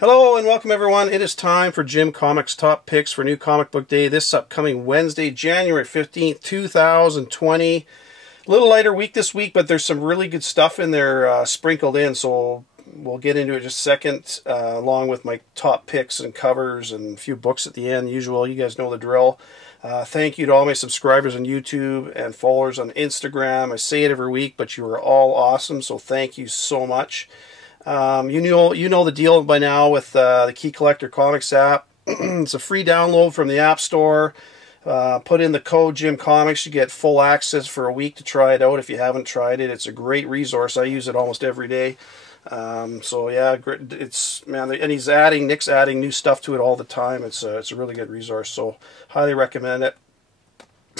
Hello and welcome everyone. It is time for Jim Comics Top Picks for New Comic Book Day this upcoming Wednesday, January 15th, 2020. A little lighter week this week, but there's some really good stuff in there sprinkled in, so we'll get into it in just a second, along with my top picks and covers and a few books at the end. Usual, you guys know the drill. Thank you to all my subscribers on YouTube and followers on Instagram. I say it every week, but you are all awesome, so thank you so much. You know the deal by now with the Key Collector Comics app. It's a free download from the App Store. Put in the code Jim Comics, you get full access for a week to try it out if you haven't tried it. It's a great resource. I use it almost every day. So yeah, it's man, and Nick's adding new stuff to it all the time. It's a really good resource, so highly recommend it.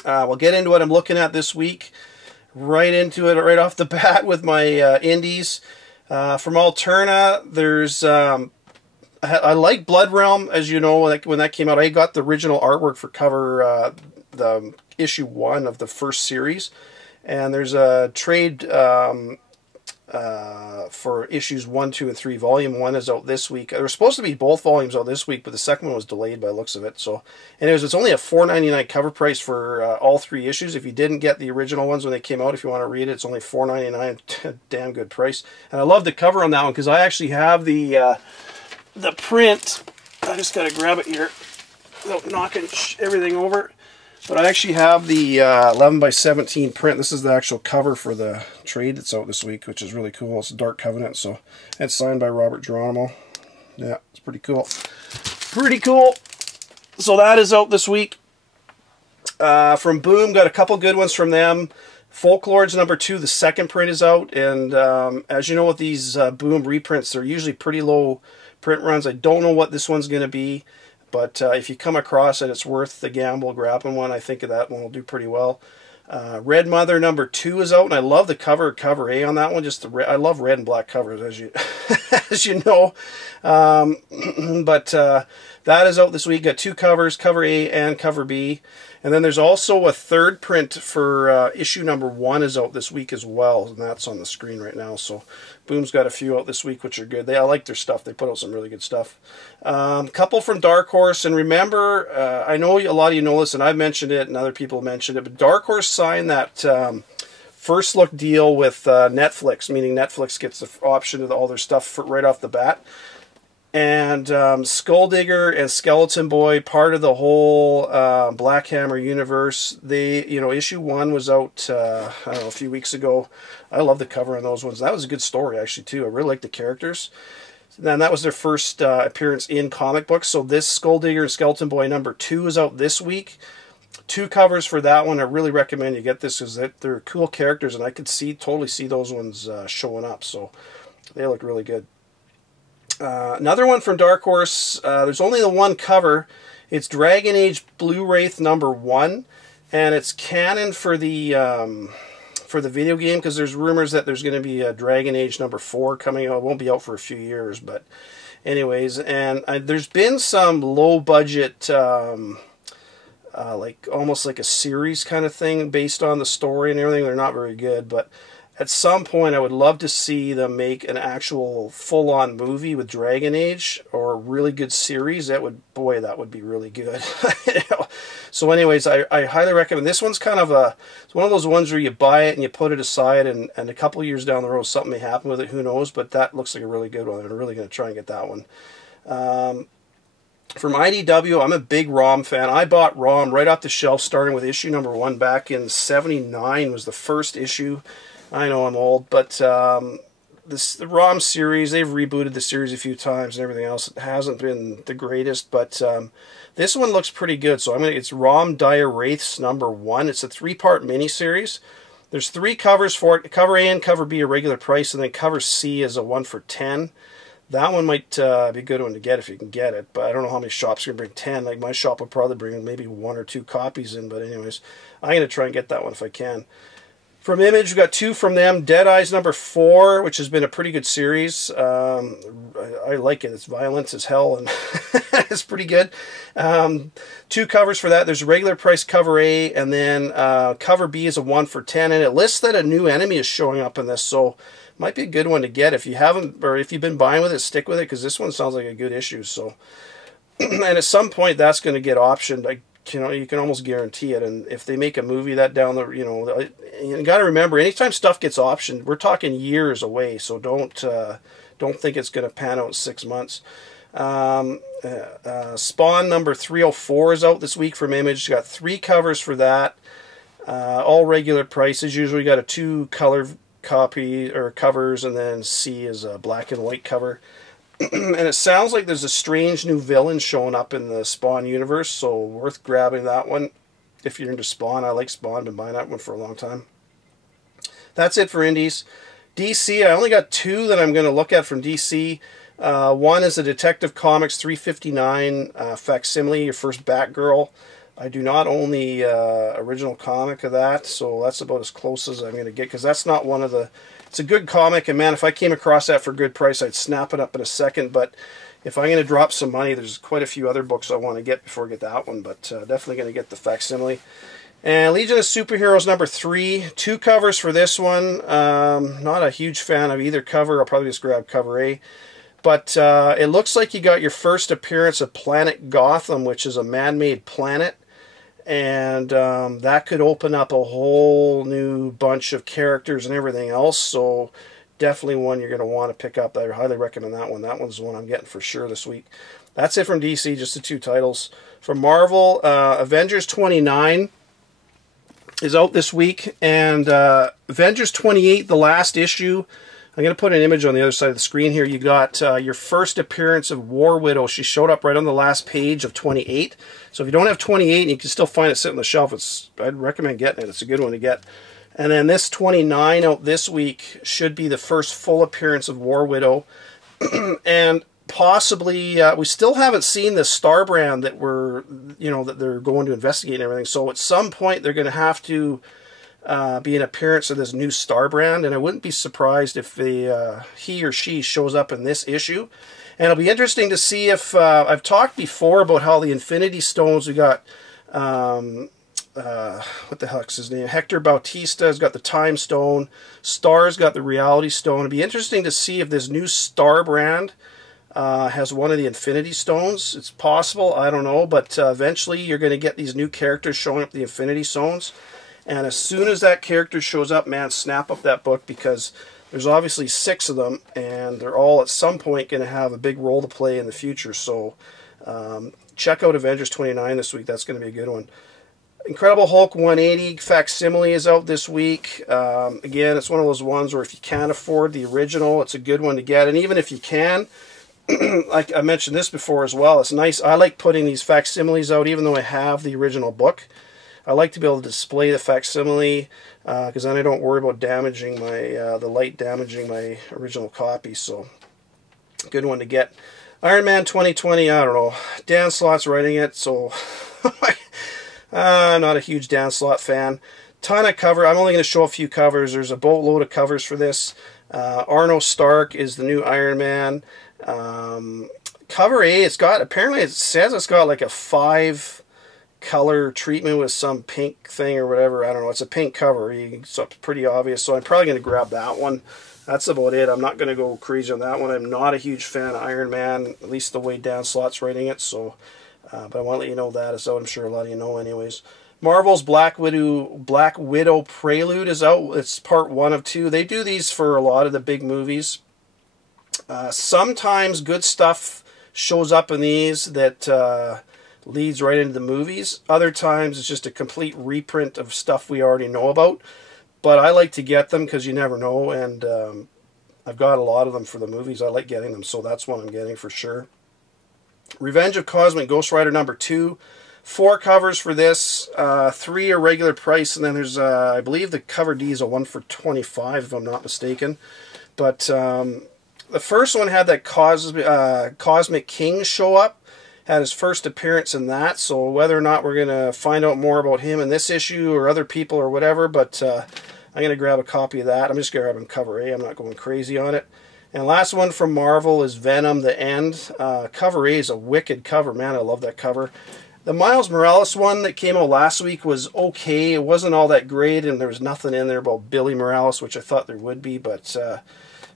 We'll get into what I'm looking at this week. Right into it right off the bat with my indies. From Alterna, there's I like Blood Realm, as you know, when that came out. I got the original artwork for cover the issue 1 of the first series, and there's a trade for issues 1, 2, and 3. Volume 1 is out this week. There were supposed to be both volumes out this week, but the second one was delayed by the looks of it. So, anyways, it's only a $4.99 cover price for all 3 issues. If you didn't get the original ones when they came out, if you want to read it, it's only $4.99. Damn good price. And I love the cover on that one because I actually have the print. I just got to grab it here without knocking everything over. But I actually have the 11x17 print. This is the actual cover for the trade that's out this week, which is really cool. It's a Dark Covenant, so it's signed by Robert Geronimo. Yeah, it's pretty cool. Pretty cool. So that is out this week. From Boom, got a couple good ones from them. Folklords #2, the second print is out, and as you know with these Boom reprints, they're usually pretty low print runs. I don't know what this one's going to be. But if you come across it, it's worth the gamble grabbing one. I think that one will do pretty well. Red Mother #2 is out, and I love the cover A on that one. Just I love red and black covers, as you as you know. But that is out this week. Got 2 covers, cover A and cover B. And then there's also a third print for issue #1 is out this week as well, and that's on the screen right now. So Boom's got a few out this week, which are good. I like their stuff. They put out some really good stuff. Couple from Dark Horse, and remember, I know a lot of you know this, and I've mentioned it, and other people mentioned it, but Dark Horse signed that first look deal with Netflix, meaning Netflix gets the option to all their stuff right off the bat. And Skulldigger and Skeleton Boy, part of the whole Black Hammer universe. They, issue 1 was out, I don't know, a few weeks ago. I love the cover on those ones. That was a good story, actually, too. I really like the characters. And that was their first appearance in comic books. So this Skulldigger and Skeleton Boy #2 is out this week. 2 covers for that one. I really recommend you get this because they're cool characters, and I could totally see those ones showing up. So they look really good. Another one from Dark Horse, there's only the one cover. It's Dragon Age Blue Wraith #1, and it's canon for the video game because there's rumors that there's going to be a Dragon Age #4 coming out. It won't be out for a few years, but anyways, and there's been some low budget, like almost like a series kind of thing based on the story and everything. They're not very good, but at some point, I would love to see them make an actual full-on movie with Dragon Age, or a really good series. That would be really good. So anyways, I highly recommend. This one's kind of it's one of those ones where you buy it and you put it aside, and a couple of years down the road, something may happen with it. Who knows? But that looks like a really good one. I'm really going to try and get that one. From IDW, I'm a big ROM fan. I bought ROM right off the shelf, starting with issue #1 back in '79 was the first issue. I know I'm old, but the ROM series, they've rebooted the series a few times and everything else. It hasn't been the greatest, but this one looks pretty good. So it's ROM Dire Wraiths #1. It's a 3-part miniseries. There's 3 covers for it. Cover A and cover B are regular price, and then cover C is a 1 for $10. That one might be a good one to get if you can get it, but I don't know how many shops are going to bring 10. Like my shop would probably bring maybe 1 or 2 copies in, but anyways, I'm going to try and get that one if I can. From Image, we've got 2 from them. Dead Eyes #4, which has been a pretty good series. I like it. It's violent as hell, and it's pretty good. 2 covers for that. There's a regular price cover A, and then cover B is a 1 for $10, and it lists that a new enemy is showing up in this. So might be a good one to get. If you haven't, or if you've been buying with it, stick with it, because this one sounds like a good issue. So, and at some point that's going to get optioned. Like, you know, you can almost guarantee it. And if they make a movie that down the, you got to remember, anytime stuff gets optioned, we're talking years away. So don't think it's going to pan out in 6 months. Spawn number 304 is out this week from Image. Got 3 covers for that. All regular prices. Usually got a 2 color copy or covers, and then C is a black and white cover. And it sounds like there's a strange new villain showing up in the Spawn universe, so worth grabbing that one if you're into Spawn. I like Spawn, been buying that one for a long time. That's it for indies. DC, I only got 2 that I'm going to look at from DC. One is a Detective Comics 359 facsimile, your first Batgirl. I do not own the original comic of that, so that's about as close as I'm going to get, because that's not one of the... It's a good comic, and man, if I came across that for a good price, I'd snap it up in a second. But if I'm going to drop some money, there's quite a few other books I want to get before I get that one, but definitely going to get the facsimile. And Legion of Superheroes number 3, 2 covers for this one. Not a huge fan of either cover. I'll probably just grab cover A. But it looks like you got your first appearance of Planet Gotham, which is a man-made planet. And that could open up a whole new bunch of characters and everything else. So definitely one you're going to want to pick up. I highly recommend that one. That one's the one I'm getting for sure this week. That's it from DC, just the 2 titles. From Marvel, Avengers 29 is out this week. And Avengers 28, the last issue... I'm going to put an image on the other side of the screen here. You got your first appearance of War Widow. She showed up right on the last page of 28. So if you don't have 28 and you can still find it sitting on the shelf, I'd recommend getting it. It's a good one to get. And then this 29 out this week should be the first full appearance of War Widow. And possibly, we still haven't seen the Star brand that that they're going to investigate and everything. So at some point they're going to have to be an appearance of this new Star brand, and I wouldn't be surprised if he or she shows up in this issue. And it'll be interesting to see if I've talked before about how the Infinity Stones, we got what the heck's his name, Hector Bautista has got the Time Stone, Star's got the Reality Stone. It'll be interesting to see if this new Star brand has one of the Infinity Stones. It's possible, I don't know, but eventually you're going to get these new characters showing up the Infinity Stones. And as soon as that character shows up, man, snap up that book, because there's obviously 6 of them, and they're all at some point going to have a big role to play in the future. So check out Avengers 29 this week. That's going to be a good one. Incredible Hulk 180 facsimile is out this week. Again, it's one of those ones where if you can't afford the original, it's a good one to get. And even if you can, like I mentioned this before as well, it's nice. I like putting these facsimiles out even though I have the original book. I like to be able to display the facsimile because then I don't worry about damaging my the light damaging my original copy. So, good one to get. Iron Man 2020, I don't know. Dan Slott's writing it, so not a huge Dan Slott fan. Ton of cover. I'm only going to show a few covers. There's a boatload of covers for this. Arno Stark is the new Iron Man. Cover A, apparently it says it's got like a 5 color treatment with some pink thing or whatever. I don't know. It's a pink cover. So it's pretty obvious. So I'm probably going to grab that one. That's about it. I'm not going to go crazy on that one. I'm not a huge fan of Iron Man, at least the way Dan Slott's writing it. So, but I want to let you know that is out. I'm sure a lot of you know anyways. Marvel's Black Widow Prelude is out. It's part 1 of 2. They do these for a lot of the big movies. Sometimes good stuff shows up in these that leads right into the movies. Other times it's just a complete reprint of stuff we already know about. But I like to get them because you never know, and I've got a lot of them for the movies. I like getting them, so that's one I'm getting for sure. Revenge of Cosmic Ghost Rider number 2. 4 covers for this. 3 are regular price, and then there's, I believe the cover D is a 1 for $25, if I'm not mistaken. But the first one had that Cosmic King show up. Had his first appearance in that, so whether or not we're going to find out more about him in this issue or other people or whatever, but I'm going to grab a copy of that. I'm just grabbing cover A. I'm not going crazy on it. And last one from Marvel is Venom, The End. Cover A is a wicked cover. Man, I love that cover. The Miles Morales one that came out last week was okay. It wasn't all that great, and there was nothing in there about Billy Morales, which I thought there would be, but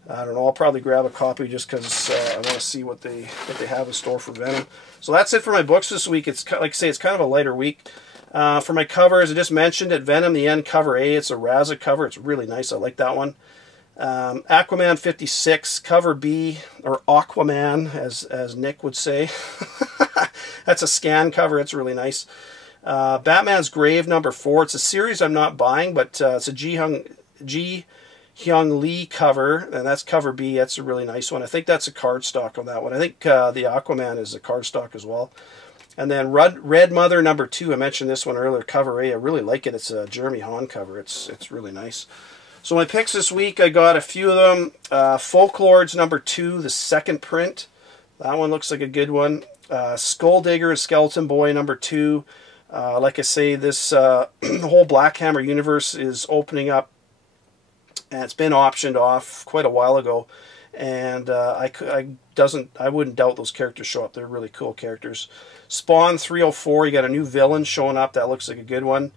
I don't know, I'll probably grab a copy just because I want to see what they have in store for Venom. So that's it for my books this week. It's like I say, it's kind of a lighter week. For my covers, I just mentioned it, Venom, the end cover A. It's a Raza cover. It's really nice. I like that one. Aquaman 56, cover B, or Aquaman, as Nick would say. That's a scan cover. It's really nice. Batman's Grave number 4. It's a series I'm not buying, but it's a Ji Hyung Lee cover, and that's cover B. That's a really nice one. I think that's a cardstock on that one. I think the Aquaman is a cardstock as well. And then Red Mother number 2. I mentioned this one earlier, cover A. I really like it. It's a Jeremy Hahn cover. It's really nice. So my picks this week, I got a few of them. Folklords number 2, the second print. That one looks like a good one. Skulldigger and Skeleton Boy number 2. Like I say, this the whole Black Hammer universe is opening up, and it's been optioned off quite a while ago. And I wouldn't doubt those characters show up. They're really cool characters. Spawn 304, you got a new villain showing up. That looks like a good one.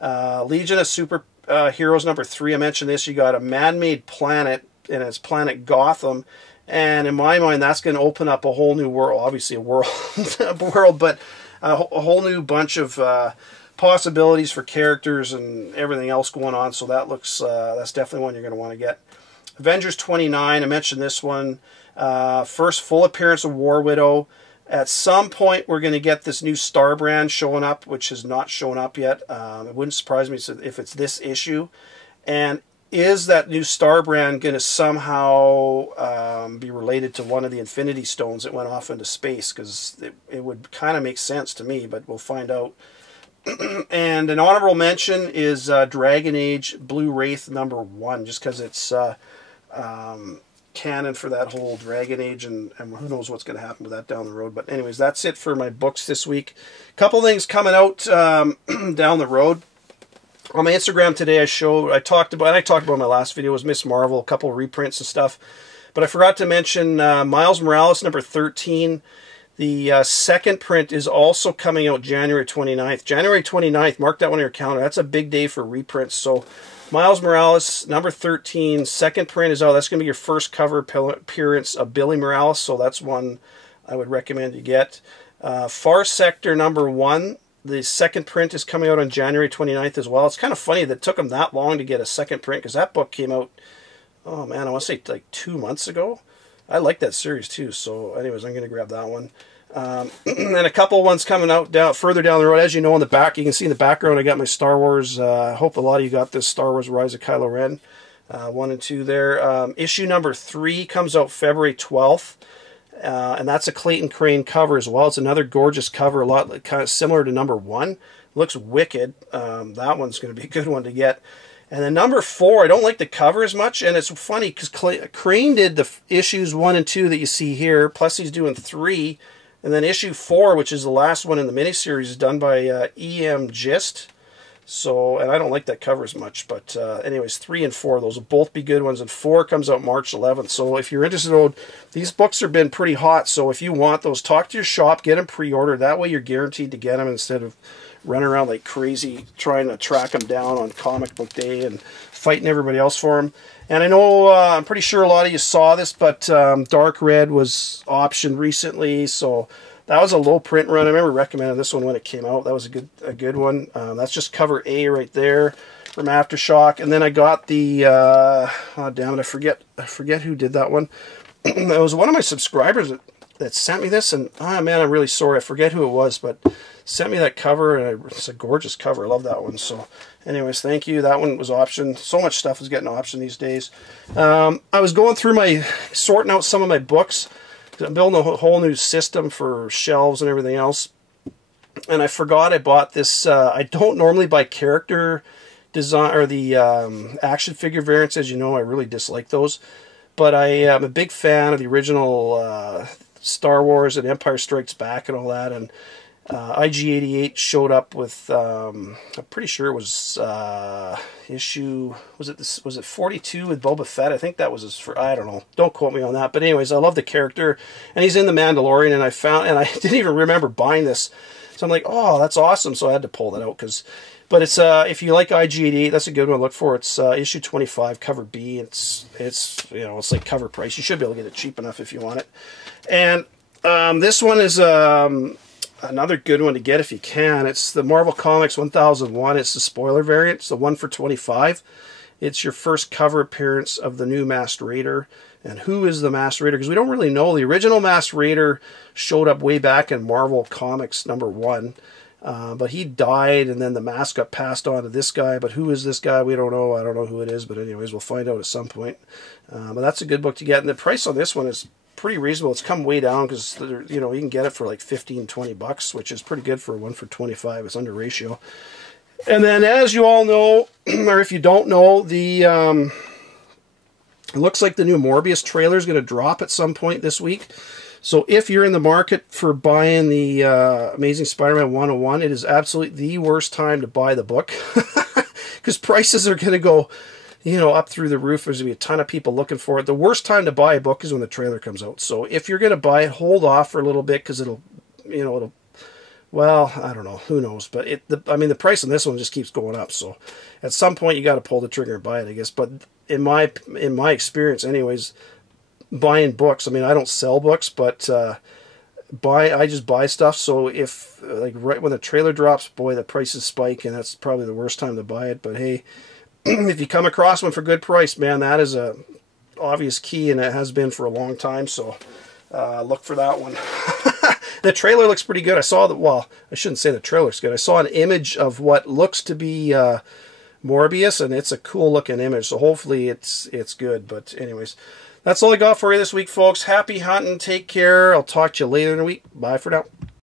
Legion of Super Heroes number 3. I mentioned this. You got a man-made planet, and it's planet Gotham. And in my mind, that's going to open up a whole new world. Obviously, a world, but a whole new bunch of possibilities for characters and everything else going on. So that looks that's definitely one you're going to want to get. Avengers 29. I mentioned this one. First full appearance of War Widow. At some point, we're going to get this new Star brand showing up, which has not shown up yet. It wouldn't surprise me if it's this issue. And is that new Star brand going to somehow be related to one of the Infinity Stones that went off into space? Because it would kind of make sense to me, but we'll find out. And an honorable mention is Dragon Age Blue Wraith number 1, just because it's canon for that whole Dragon Age, and who knows what's going to happen with that down the road. But anyways, that's it for my books this week. A couple things coming out down the road. On my Instagram today, I talked about my last video was Miss Marvel, a couple of reprints and stuff. But I forgot to mention Miles Morales number 13. The second print is also coming out January 29th. January 29th, mark that one on your calendar. That's a big day for reprints. So Miles Morales, number 13, second print is out. That's going to be your first cover appearance of Billy Morales, so that's one I would recommend you get. Far Sector number 1, the second print is coming out on January 29th as well. It's kind of funny that it took them that long to get a second print, because that book came out, oh man, I want to say like 2 months ago. I like that series too, so anyways, I'm going to grab that one. And a couple ones coming out further down the road. As you know, in the back, you can see in the background, I got my Star Wars. I hope a lot of you got this Star Wars Rise of Kylo Ren 1 and 2 there. Issue number 3 comes out February 12th, and that's a Clayton Crane cover as well. It's another gorgeous cover, a lot kind of similar to number 1. Looks wicked. That one's going to be a good one to get. And then number 4, I don't like the cover as much, and it's funny because Crane did the issues 1 and 2 that you see here, plus he's doing 3. And then issue 4, which is the last one in the miniseries, is done by E.M. Gist. So, and I don't like that cover as much. But anyways, 3 and 4, those will both be good ones. And 4 comes out March 11th. So if you're interested, these books have been pretty hot. So if you want those, talk to your shop, get them pre-ordered. That way you're guaranteed to get them instead of running around like crazy trying to track them down on comic book day and fighting everybody else for them. And I know, I'm pretty sure a lot of you saw this, but Dark Red was optioned recently, so that was a low print run. I remember recommending this one when it came out. That was a good one. That's just cover A right there from Aftershock. And then I got the, oh damn it, I forget who did that one. It was one of my subscribers that sent me this, and man, I'm really sorry. I forget who it was, but sent me that cover, and it's a gorgeous cover. I love that one. So anyways, thank you. That one was optioned. So much stuff is getting optioned these days. I was going through sorting out some of my books. I'm building a whole new system for shelves and everything else. And I forgot I bought this. I don't normally buy character design or the action figure variants. As you know, I really dislike those. But I am a big fan of the original Star Wars and Empire Strikes Back and all that. And IG-88 showed up with, I'm pretty sure it was issue, was it 42 with Boba Fett? I think that was I don't know. Don't quote me on that. But anyways, I love the character, and he's in The Mandalorian, and I didn't even remember buying this. So I'm like, oh, that's awesome. So I had to pull that out, But it's if you like IG88, that's a good one to look for. It's issue 25, cover B. It's you know, it's like cover price. You should be able to get it cheap enough if you want it. And this one is another good one to get if you can. It's the Marvel Comics 1001. It's the spoiler variant. It's the 1 for 25. It's your first cover appearance of the new Masked Raider. And who is the Masked Raider? Because we don't really know. The original Masked Raider showed up way back in Marvel Comics #1. But he died, and then the mask got passed on to this guy. But who is this guy? We don't know. I don't know who it is. But anyways, we'll find out at some point. But that's a good book to get. And the price on this one is pretty reasonable. It's come way down because, you know, you can get it for like 15, 20 bucks, which is pretty good for a 1 for 25. It's under ratio. And then, as you all know, or if you don't know, the it looks like the new Morbius trailer is going to drop at some point this week. So if you're in the market for buying the Amazing Spider-Man 101, it is absolutely the worst time to buy the book. Because prices are going to go, you know, up through the roof. There's going to be a ton of people looking for it. The worst time to buy a book is when the trailer comes out. So if you're going to buy it, hold off for a little bit because it'll, you know, it'll, well, I don't know. Who knows? But I mean, the price on this one just keeps going up. So at some point, you got to pull the trigger and buy it, I guess. But in my experience, anyways, buying books. I mean, I don't sell books, but I just buy stuff. So if like right when the trailer drops, boy, the prices spike, and that's probably the worst time to buy it. But hey, if you come across one for good price, man, that is a obvious key, and it has been for a long time. So look for that one. The trailer looks pretty good. I saw that. Well, I shouldn't say the trailer looks good. I saw an image of what looks to be Morbius, and it's a cool looking image. So hopefully it's good. But anyways, that's all I got for you this week, folks. Happy hunting. Take care. I'll talk to you later in the week. Bye for now.